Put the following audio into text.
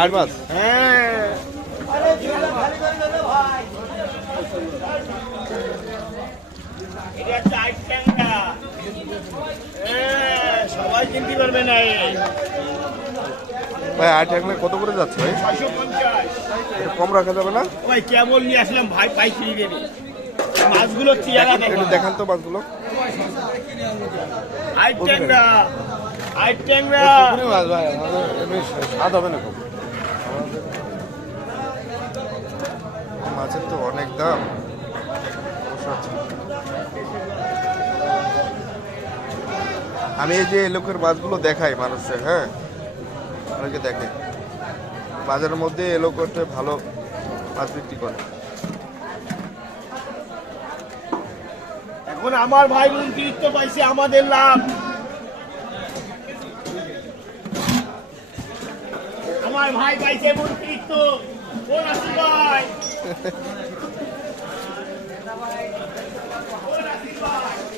8 মাস। হ্যাঁ এটা চার ট্যাংরা, সবাই কিনতে পারবে না। ভাই 8 টাকা কত করে যাচ্ছে ভাই? 650। এটা কম রাখা যাবে না? ভাই কেবল নিয়ে আসলাম ভাই, পাইকারি রেটে। মাছগুলো চেহারা একটু দেখান তো মাছগুলো। আইট ট্যাংরা, আইট ট্যাংরা। পুকুরি মাছ ভাই, আমাদের এমনি স্বাদ হবে না খুব। মাছের তো অনেক দাম। আমি এই যে লোকের মাছগুলো দেখাই মানুষের, হ্যাঁ অনেকে দেখে বাজারের মধ্যে এলো করতে ভালো মাছ বিক্রি করে। এখন আমার ভাই অতিরিক্ত পাইছে, আমাদের লাভ। আমার ভাই পাইছে অতিরিক্ত। ও রাসি ভাই, ও রাসি ভাই।